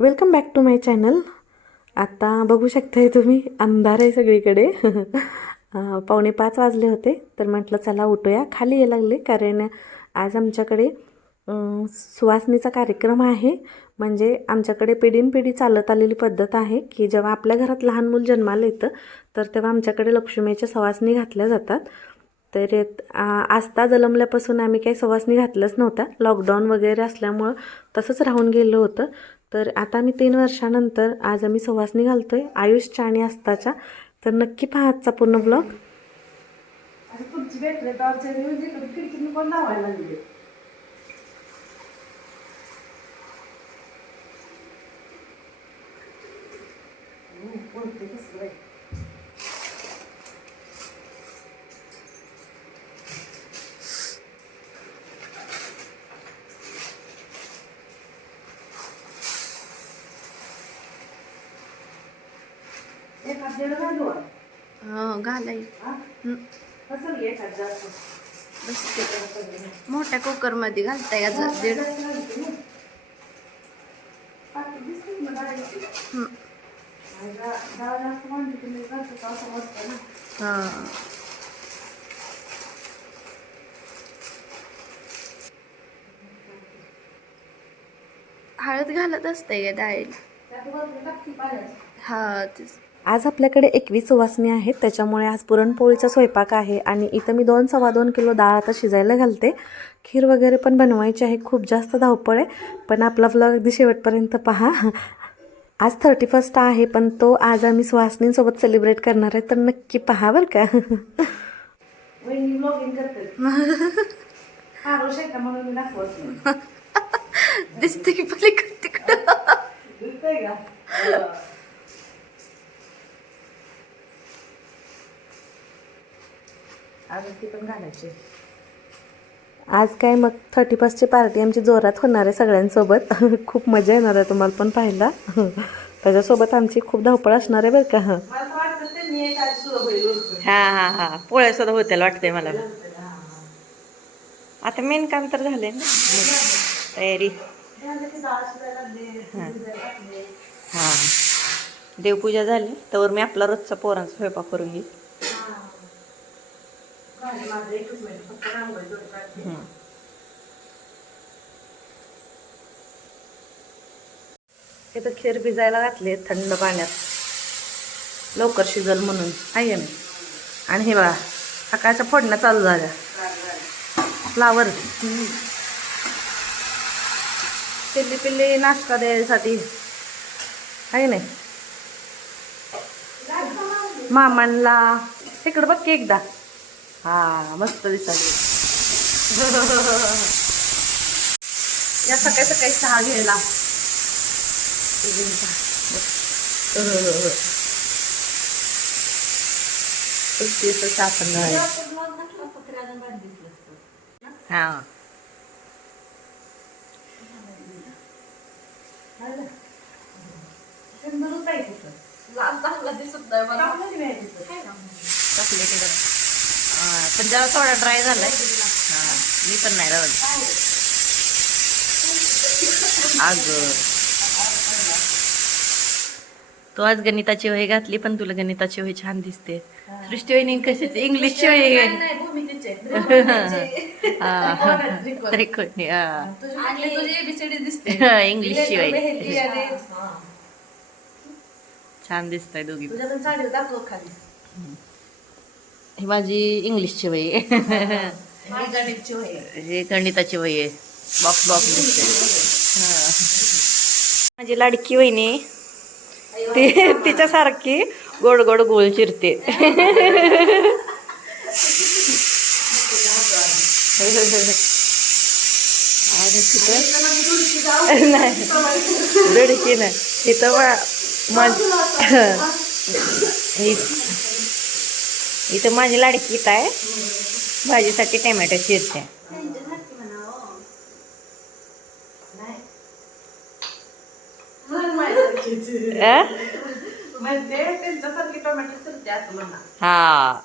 Welcome back to my channel आता बघू शकताय तुम्ही अंधार आहे सगळीकडे. पावणे पाच वाजले होते तर म्हटलं चला उठूया. खाली यायला लागले कारण आज आमच्याकडे सुवासनीचा कार्यक्रम आहे. म्हणजे आमच्याकडे पिढीनपिढी चालत आलेली पद्धत आहे की जेव्हा आपल्या घरात लहान मूल जन्माला येतं तर तेव्हा आमच्याकडे लक्ष्मीच्या सवासनी घातल्या जातात. तर आस्था जन्मल्यापासून आम्ही काही सवासनी घातलंच नव्हत्या लॉकडाऊन वगैरे असल्यामुळं तसंच राहून गेलं होतं. तर आता मी तीन वर्षानंतर आज आम्ही संवासनी घालतो आहे आयुषच्या आणि आस्ताच्या. तर नक्की पहा आजचा पूर्ण ब्लॉग तुमची भेटले तर आमच्या म्हणजे खिडकीतून कोण लावायला लागले बोलते कसलं घालाय. हा? कसं घे एखाद जास्त? मोठ्या कुकरमध्ये घालताय दीड. हं. हा. हळद घालत असते डाळीला. हा तेच. आज आपल्याकडे एकवीस सुवासनी आहेत त्याच्यामुळे आज पुरणपोळीचा स्वयंपाक आहे आणि इथं मी दोन सव्वा दोन किलो डाळ आता शिजायला घालते. खीर वगैरे पण बनवायची आहे खूप जास्त धावपळ आहे पण आपला ब्लॉग अगदी शेवटपर्यंत पहा. आज थर्टी फर्स्ट आहे पण तो आज आम्ही सुहासनींसोबत सेलिब्रेट करणार आहे तर नक्की पहा बरं का. दिसते की? पलीकडे तिकडं. ती पण घालायची. आज काय मग थर्टी फर्स्टची पार्टी आमची जोरात होणार आहे सगळ्यांसोबत. खूप मजा येणार आहे तुम्हाला पण पाहायला. त्याच्यासोबत आमची खूप धावपळ असणार आहे बरं का. मला तर वाटतं त्यांनी एक आज सुरू होईल उरकून. हा हा हा. पोळ्या सुद्धा होतील वाटतंय मला. आता मेन काम तर झालंय ना. तयारी. लागली. हा. देवपूजा झाली तर मी आपला रोजचा पोरांचा स्वयंपाक करून घेईल. झाली माझं एकच मिनिट फक्त रांगोळी काढते. इथं खीर भिजायला घातली थंड पाण्यात. लवकर शिजल म्हणून. आहे ना आणि हे बघा सकाळच्या फोडण्या चालू झाल्या. फ्लावर पिल्ली पिल्ली नाश्ता द्यायसाठी. आहे नाही? मामांना तिकडं बघ की एकदा. हा मस्त दिसायला या सकाळी सकाळी चहा घ्यायला. हा. की नाही? हा, पण जरा थोडा ड्राय झालाय. हा मी पण नाही राहत अग. तू आज गणिताची वही घातली पण तुला गणिताची वही छान दिसते. सृष्टी वहिनी कशाची इंग्लिशची वही हा ABCD दिसते. इंग्लिशची वही. छान दिसतंय दोघी तुझ्या पण साडीवर दाखव खाली. ही माझी इंग्लिशची वही आहे. ही गणितची वही आहे. हे बॉक्स बॉक्स दिसते माझी लाडकी वहिनी ती तिच्यासारखी गोड गोड गोल चिरते. नाही. दडकी नाही. तिथं मा- माझ हि- इथं माझी लाडकी इथं आहे भाजीसाठी टमॅटो चिरते? म्हणजे हा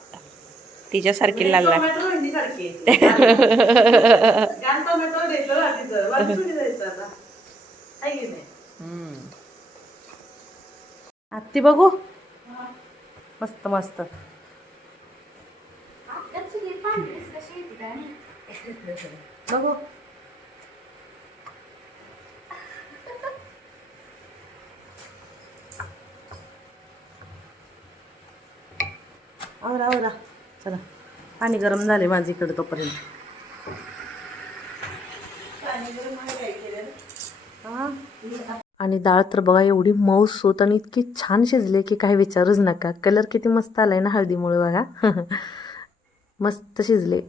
तिच्यासारखी लाल लाल टोमॅटो रोहिणीसारखी आहे. गाल टोमॅटो द्यायचं रात्रीचं. वाजून द्यायचं आता. आहे की नाही? हम्म. आत्ती बघू मस्त मस्त बघू. आवरा आवरा. चला. पाणी गरम झाले माझी इकडे तोपर्यंत आणि डाळ तर बघा एवढी मऊस होत आणि इतकी छान शिजली की काही विचारूच नका. कलर किती मस्त आलाय ना हळदीमुळे बघा. मस्त शिजले.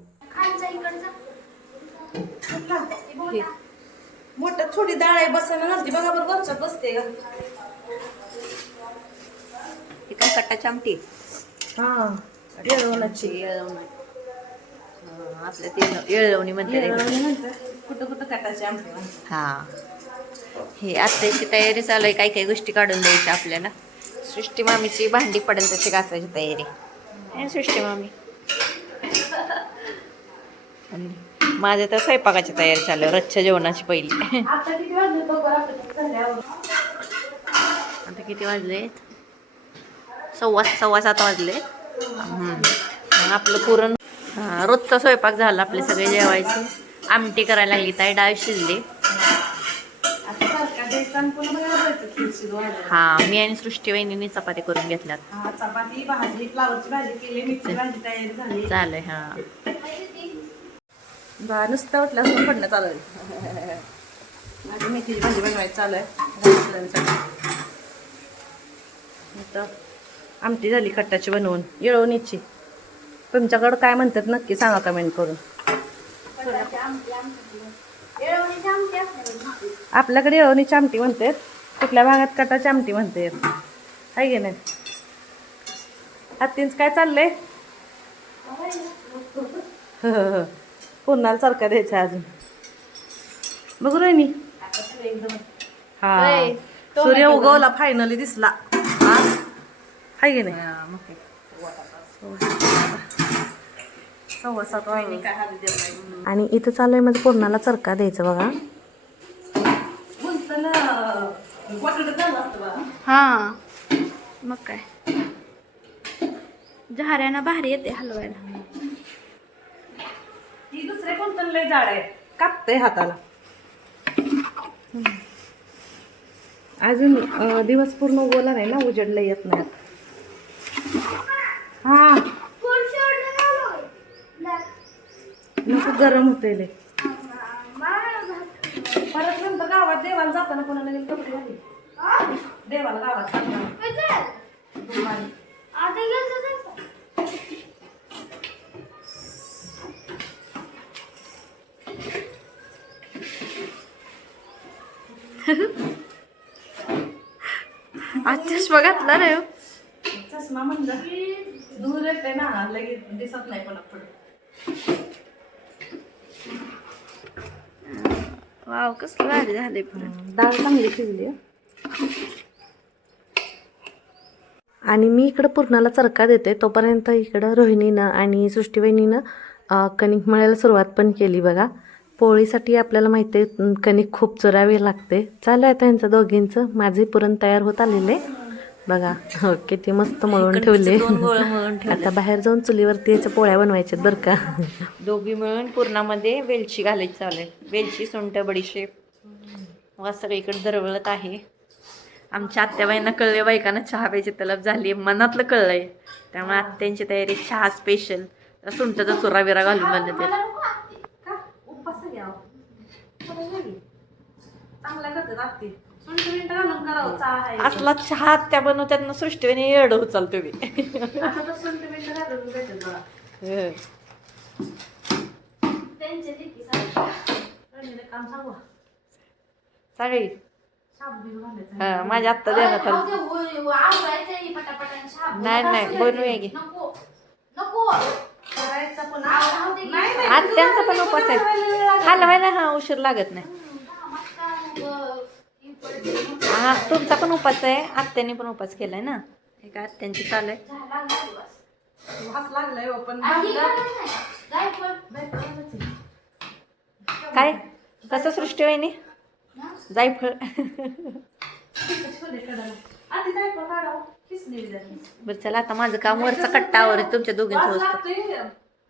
मोठं थोडी डाळ आहे बसायला नव्हती बघा बरं वरच्यात बसते का ही काय कट्टाची आमटी हा. येळवणाची आपल्या ते येळवणी म्हणते रे. येळवणी म्हणतात कुठं कुठं कटाची आमटी म्हणतात हा. हे आत्ताची तयारी चालू आहे काही काही गोष्टी काढून द्यायच्या आपल्याला. सृष्टी मामीची भांडी पडेल तशी घासायची तयारी. आहे सृष्टी मामी. माझ्या तर स्वयंपाकाची तयारी चालू रोजच्या जेवणाची पहिली. आता किती वाजले सव्वा सव्वा सात वाजले. मग आपलं पुरण रोजचा स्वयंपाक झाला आपले सगळे जेवायचे. आमटी करायला लागली ताई डाळ शिजली आता सारखा द्यायचा आणि पुन्हा बघायला जायचं खीरशी वाढायला. हा मी आणि सृष्टी वहिनीने चपाती करून घेतल्यात. हा चपाती भाजी फ्लावरची भाजी केली मिरची भाजी तयारी झाली. चालेल हा. बा नुसतं उठल्या असं पडणं चालू आहे. माझी मेथीची भाजी बनवायची चालू आहे. आमटी झाली कट्टाची बनवून येळवणीची तुमच्याकडं काय म्हणतात नक्की सांगा कमेंट करून. आपल्याकडे येळवणीची आमटी म्हणतात. कुठल्या भागात कटाची आमटी म्हणते आहे की नाही? आत्तींच काय चाललंय? पुन्हा सारखा द्यायचा अजून. बघू रोहिणी. हा. सूर्य उगवला फायनली दिसला. हाय की नाही? सव्वा सात वाजले. आणि इथं चालू आहे माझं पूर्णाला चरका द्यायचं बघा. हा. मग काय? झाऱ्यानं भारी येते हलवायला. ही दुसरे कोणतं लय झाड आहे? कापते हाताला. अजून अं, दिवस पूर्ण उगवला नाही ना उजेडला येत नाही. हा नको गरम होते लय परत नंतर गावात देवाला जाताना कोणाला गेलं कपडे घाली देवाला गावात. आज चष्मा घातला नाही हो. चष्मा म्हणलं दूर येते ना लगेच दिसत नाही कोणा वाव कसलं भारी झाले डाळ चांगली शिजली आणि मी इकडं पूर्णाला चरका देते तोपर्यंत इकडं रोहिणीनं आणि सृष्टीवहिनीनं कणिक मळायला सुरुवात पण केली बघा. पोळीसाठी आपल्याला माहिती आहे कणिक खूप चुरावी लागते. चालू आहे आता यांचं दोघींचं. माझे पुरण तयार होत आलेले. बघा हो किती मस्त मळून ठेवले. दोन गोळं मळून ठेवले. आता बाहेर जाऊन चुलीवरती याच्या पोळ्या बनवायच्यात बरं का. दोघी मिळून पूर्णामध्ये वेलची घालायची चालू आहे. वेलची सुंठ बडीशेप. मग सगळीकडे दरवळत आहे. आमच्या आत्याबाईंना कळले बायकांना चहा प्यायची तलब झाली मनातलं कळलंय. त्यामुळे आत्यांची तयारी चहा स्पेशल सुंठचा चुरा बिरा घालून बनवते उपास घ्यावं चांगला करते असला चहा आत्या बनवतात ना सृष्टीने येड उचल तुम्ही सगळी शाबू बिबू घालायचं. हा, माझ्या आत्ता देण्यात आलं नाही नाही बनवूया की. आत्यांचा पण उपास आहे. हलवायला हा उशीर लागत नाही. हा तुमचा पण उपास आहे. आत्याने पण उपास केलाय ना. हे काय आत्यांची चालू आहे? वास लागलाय हो, पण काय? कसं सृष्टी वहिनी? जायफळ बरं चला आता माझं काम वरचा कट्टावर आहे तुमच्या दोघींचं.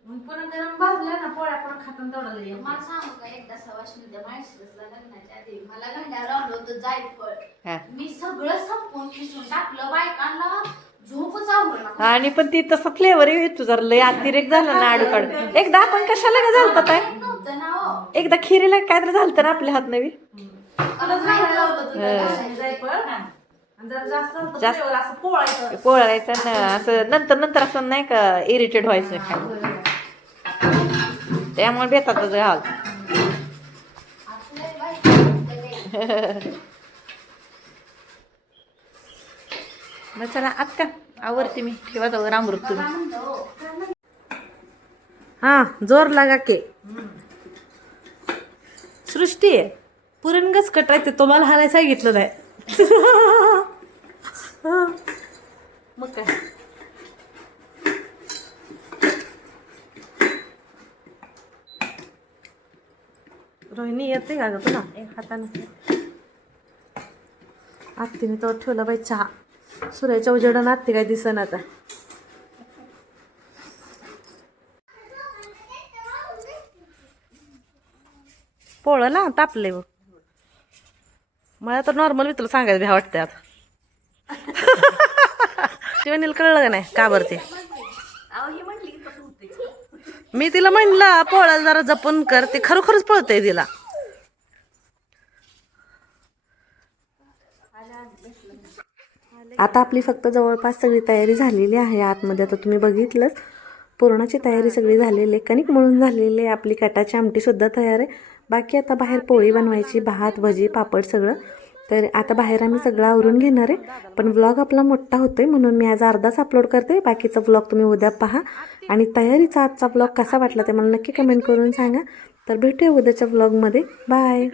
मग पुन्हा गरम भाजलं ना पोळ्या पण खाताना तेवढं लई. मला सांगू का एकदा सवाशणीच्या माळशिरसला लग्नाच्या आधी. मला घंटा लावलं होतं जायफळ. हा. मी सगळं संपवून खिसून टाकलं बायकांना झोपच आवडलं आणि पण ती तसा फ्लेवर येतो जरा लय अतिरेक झाला ना आडू काढून. एकदा आपण कशाला का झालता काय नव्हतं ना हो. एकदा खिरीला काय तर झालतं ना आपल्या हात नवी? तुला माहीत नव्हतं तुला हं. कशाने जायफळ आणि जरा जास्त असं पोळायचं. पोळायचं ना असं नंतर नंतर असं नाही का इरिटेट व्हायचं काय? त्यामुळे बेतातच घाल. मग चला आत्ता आवडते मी. ठेवा जाऊ रामृत तुम्ही हा जोर लागा के. सृष्टी आहे. पुरणगच कटायचं तुम्हाला हालाय सांगितलं नाही. मग काय? रोहिणी येते का गं तुला? एक हाताने. आत्तीने तो ठेवला बाई चहा. सूर्याच्या उजेडानं आत्ती काय दिसन आता. पोळं ना तापले मला तर नॉर्मल मी तुला सांगायचं भ्या वाटते आता. शिवनील कळलं का नाही? का बरं ते? मी तिला म्हणलं पोळाला जरा जपून कर ते खरोखरच आहे तिला. आता आपली फक्त जवळपास सगळी तयारी झालेली आहे आतमध्ये आता तुम्ही बघितलंच. पुरणाची तयारी सगळी झालेली आहे कणिक मळून झालेली आहे आपली कटाची आमटीसुद्धा तयार आहे. बाकी आता बाहेर पोळी बनवायची भात भजी पापड सगळं. तर आता बाहेर आम्ही सगळं आवरून घेणार आहे. पण व्लॉग आपला मोठा होतो आहे म्हणून मी आज अर्धाच अपलोड करते. बाकीचा व्लॉग तुम्ही उद्या पहा. आणि तयारीचा आजचा व्लॉग कसा वाटला ते मला नक्की कमेंट करून सांगा. तर भेटूया उद्याच्या व्लॉगमध्ये बाय